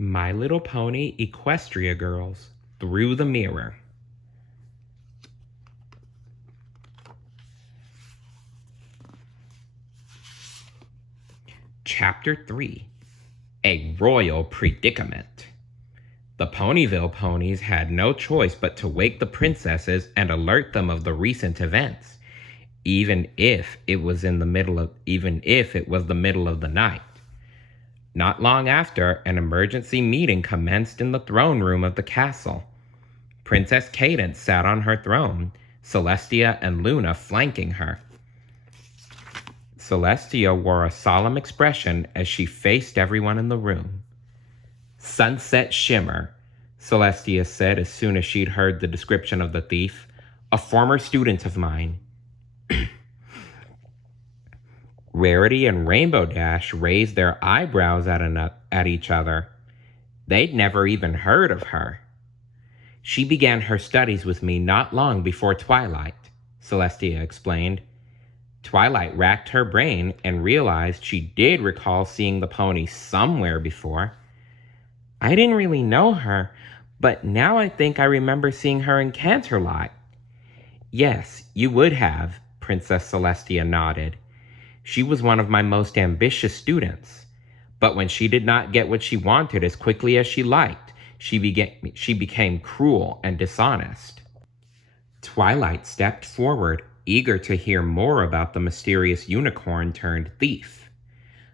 My Little Pony Equestria Girls Through the Mirror. Chapter 3. A Royal Predicament. The Ponyville ponies had no choice but to wake the princesses and alert them of the recent events, even if it was the middle of the night. Not long after, an emergency meeting commenced in the throne room of the castle. Princess Cadance sat on her throne, Celestia and Luna flanking her. Celestia wore a solemn expression as she faced everyone in the room. "Sunset Shimmer," Celestia said as soon as she'd heard the description of the thief. "A former student of mine." Rarity and Rainbow Dash raised their eyebrows at each other. They'd never even heard of her. "She began her studies with me not long before Twilight," Celestia explained. Twilight racked her brain and realized she did recall seeing the pony somewhere before. "I didn't really know her, but now I think I remember seeing her in Canterlot." "Yes, you would have," Princess Celestia nodded. "She was one of my most ambitious students. But when she did not get what she wanted as quickly as she liked, she became cruel and dishonest." Twilight stepped forward, eager to hear more about the mysterious unicorn turned thief.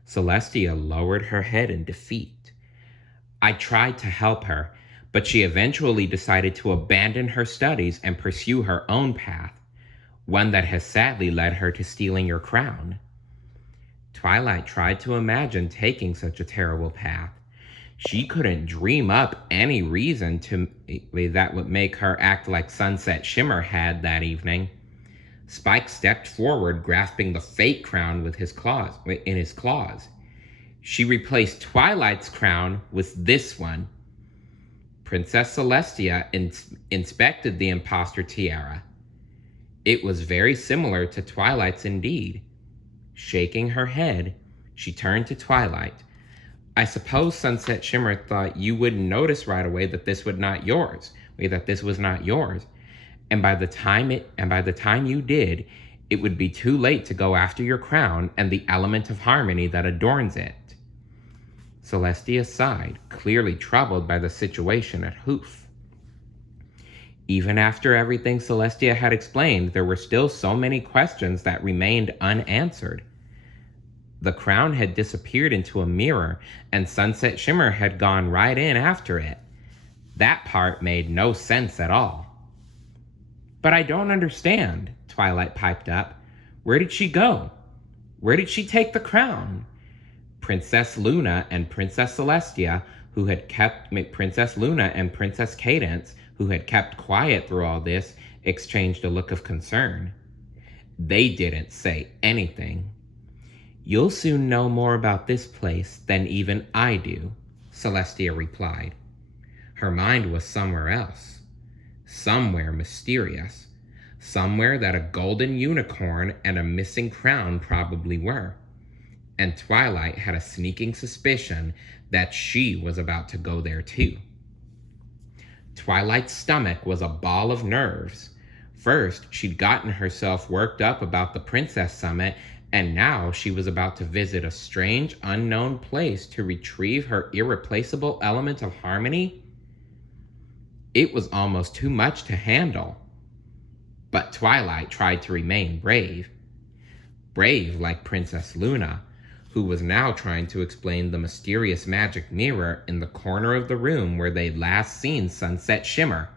Celestia lowered her head in defeat. "I tried to help her, but she eventually decided to abandon her studies and pursue her own path, one that has sadly led her to stealing your crown." Twilight tried to imagine taking such a terrible path. She couldn't dream up any reason that would make her act like Sunset Shimmer had that evening. Spike stepped forward, grasping the fake crown in his claws. She replaced Twilight's crown with this one. Princess Celestia inspected the imposter tiara. It was very similar to Twilight's indeed. Shaking her head, she turned to Twilight. "I suppose Sunset Shimmer thought you wouldn't notice right away that this was not yours. And by the time you did, it would be too late to go after your crown and the element of harmony that adorns it." Celestia sighed, clearly troubled by the situation at Hoof. Even after everything Celestia had explained, there were still so many questions that remained unanswered. The crown had disappeared into a mirror, and Sunset Shimmer had gone right in after it. That part made no sense at all. "But I don't understand," Twilight piped up. "Where did she go? Where did she take the crown?" Princess Luna and Princess Cadance, who had kept quiet through all this, exchanged a look of concern. "They didn't say anything." "You'll soon know more about this place than even I do," Celestia replied. Her mind was somewhere else. Somewhere mysterious. Somewhere that a golden unicorn and a missing crown probably were. And Twilight had a sneaking suspicion that she was about to go there too. Twilight's stomach was a ball of nerves. First, she'd gotten herself worked up about the Princess Summit, and now she was about to visit a strange, unknown place to retrieve her irreplaceable element of harmony. It was almost too much to handle. But Twilight tried to remain brave. Brave like Princess Luna, who was now trying to explain the mysterious magic mirror in the corner of the room where they'd last seen Sunset Shimmer.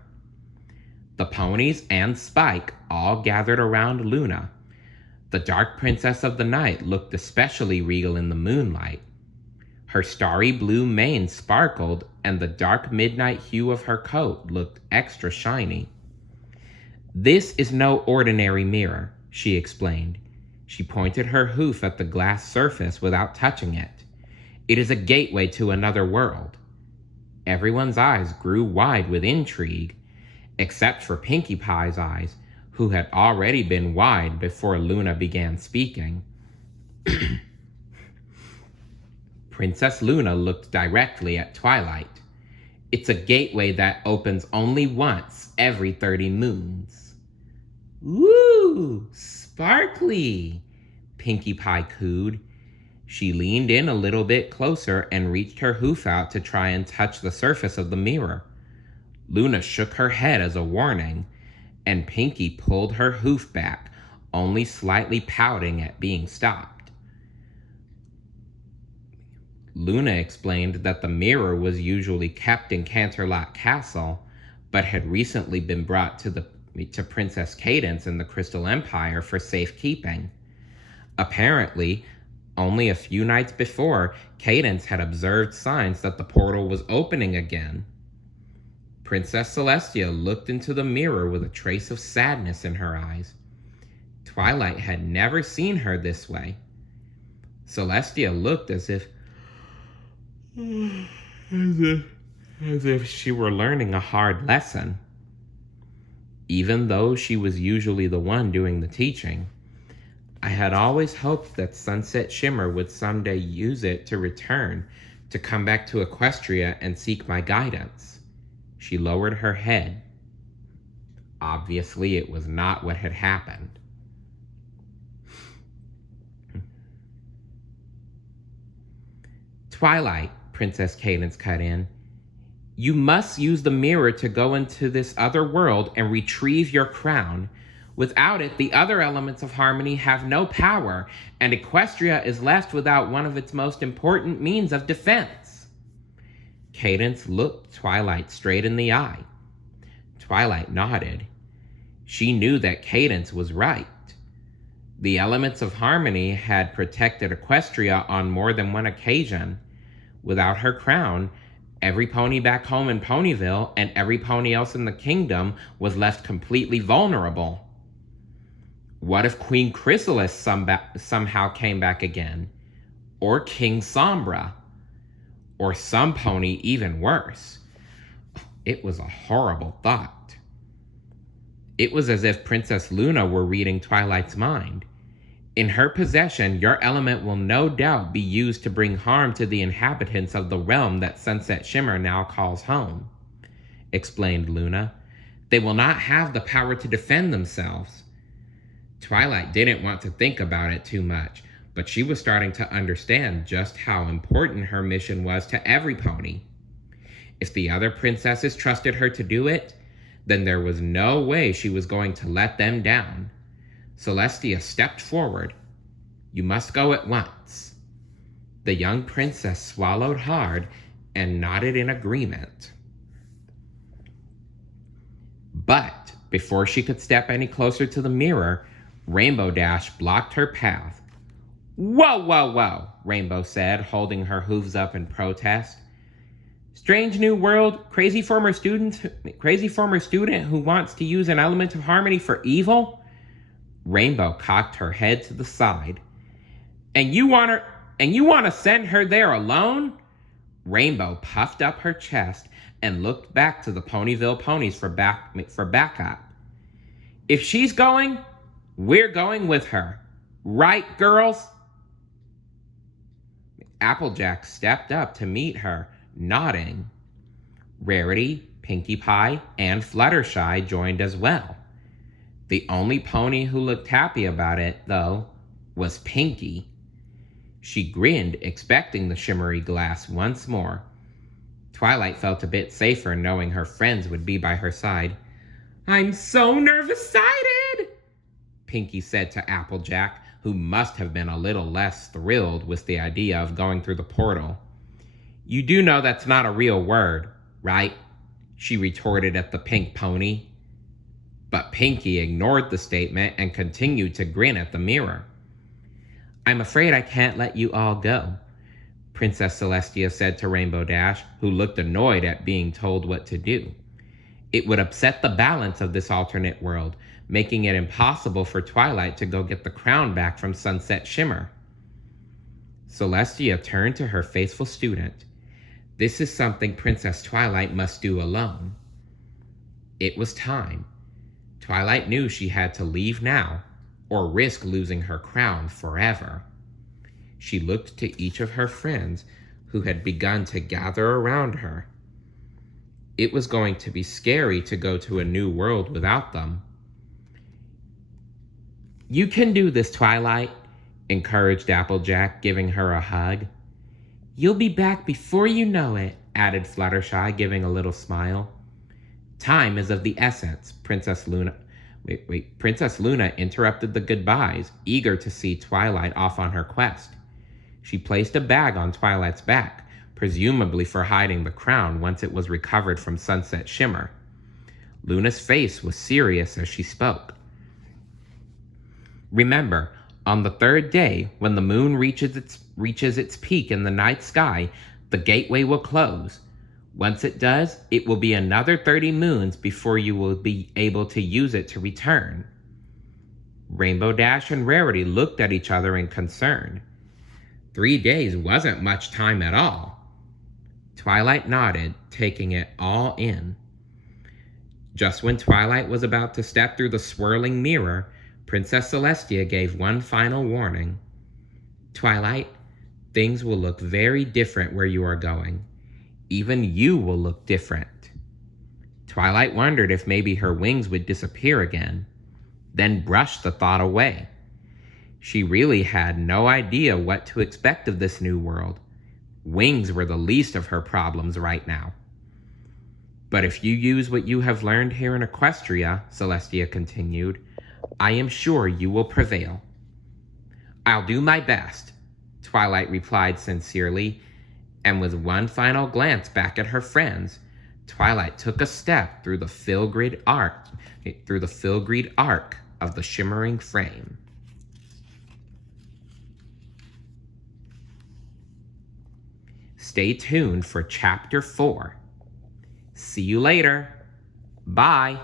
The ponies and Spike all gathered around Luna. The Dark Princess of the Night looked especially regal in the moonlight. Her starry blue mane sparkled, and the dark midnight hue of her coat looked extra shiny. "This is no ordinary mirror," she explained. She pointed her hoof at the glass surface without touching it. "It is a gateway to another world." Everyone's eyes grew wide with intrigue, except for Pinkie Pie's eyes, who had already been wide before Luna began speaking. Princess Luna looked directly at Twilight. It's a gateway that opens only once every 30 moons. Ooh, sparkly, Pinkie Pie cooed. She leaned in a little bit closer and reached her hoof out to try and touch the surface of the mirror. Luna shook her head as a warning, and Pinkie pulled her hoof back, only slightly pouting at being stopped. Luna explained that the mirror was usually kept in Canterlot Castle, but had recently been brought to Princess Cadance in the Crystal Empire for safekeeping. Apparently, only a few nights before, Cadance had observed signs that the portal was opening again. Princess Celestia looked into the mirror with a trace of sadness in her eyes. Twilight had never seen her this way. Celestia looked as if she were learning a hard lesson. Even though she was usually the one doing the teaching, I had always hoped that Sunset Shimmer would someday use it to return, to come back to Equestria and seek my guidance. She lowered her head. Obviously, it was not what had happened. Twilight, Princess Cadance cut in. You must use the mirror to go into this other world and retrieve your crown. Without it, the other elements of harmony have no power, and Equestria is left without one of its most important means of defense. Cadance looked Twilight straight in the eye. Twilight nodded. She knew that Cadance was right. The elements of harmony had protected Equestria on more than one occasion. Without her crown, every pony back home in Ponyville and every pony else in the kingdom was left completely vulnerable. What if Queen Chrysalis somehow came back again? Or King Sombra? Or some pony even worse? It was a horrible thought. It was as if Princess Luna were reading Twilight's mind. In her possession, your element will no doubt be used to bring harm to the inhabitants of the realm that Sunset Shimmer now calls home, explained Luna. They will not have the power to defend themselves. Twilight didn't want to think about it too much, but she was starting to understand just how important her mission was to every pony. If the other princesses trusted her to do it, then there was no way she was going to let them down. Celestia stepped forward. You must go at once. The young princess swallowed hard and nodded in agreement. But before she could step any closer to the mirror, Rainbow Dash blocked her path. Whoa, whoa, whoa, Rainbow said, holding her hooves up in protest. Strange new world, crazy former student who wants to use an element of harmony for evil? Rainbow cocked her head to the side. And you want to send her there alone? Rainbow puffed up her chest and looked back to the Ponyville ponies for backup. If she's going, we're going with her. Right, girls? Applejack stepped up to meet her, nodding. Rarity, Pinkie Pie, and Fluttershy joined as well. The only pony who looked happy about it, though, was Pinkie. She grinned, expecting the shimmery glass once more. Twilight felt a bit safer knowing her friends would be by her side. I'm so nervous-sided, Pinkie said to Applejack, who must have been a little less thrilled with the idea of going through the portal. You do know that's not a real word, right? She retorted at the pink pony. But Pinkie ignored the statement and continued to grin at the mirror. I'm afraid I can't let you all go, Princess Celestia said to Rainbow Dash, who looked annoyed at being told what to do. It would upset the balance of this alternate world, making it impossible for Twilight to go get the crown back from Sunset Shimmer. Celestia turned to her faithful student. This is something Princess Twilight must do alone. It was time. Twilight knew she had to leave now, or risk losing her crown forever. She looked to each of her friends, who had begun to gather around her. It was going to be scary to go to a new world without them. "You can do this, Twilight," encouraged Applejack, giving her a hug. "You'll be back before you know it," added Fluttershy, giving a little smile. "Time is of the essence," Princess Luna interrupted the goodbyes, eager to see Twilight off on her quest. She placed a bag on Twilight's back, presumably for hiding the crown once it was recovered from Sunset Shimmer. Luna's face was serious as she spoke. "Remember, on the third day, when the moon reaches its peak in the night sky, the gateway will close. Once it does, it will be another 30 moons before you will be able to use it to return." Rainbow Dash and Rarity looked at each other in concern. 3 days wasn't much time at all. Twilight nodded, taking it all in. Just when Twilight was about to step through the swirling mirror, Princess Celestia gave one final warning. "Twilight, things will look very different where you are going. Even you will look different." Twilight wondered if maybe her wings would disappear again, then brushed the thought away. She really had no idea what to expect of this new world. Wings were the least of her problems right now. "But if you use what you have learned here in Equestria," Celestia continued, "I am sure you will prevail." "I'll do my best," Twilight replied sincerely, and with one final glance back at her friends, Twilight took a step through the filigree arc of the shimmering frame. Stay tuned for Chapter 4. See you later. Bye.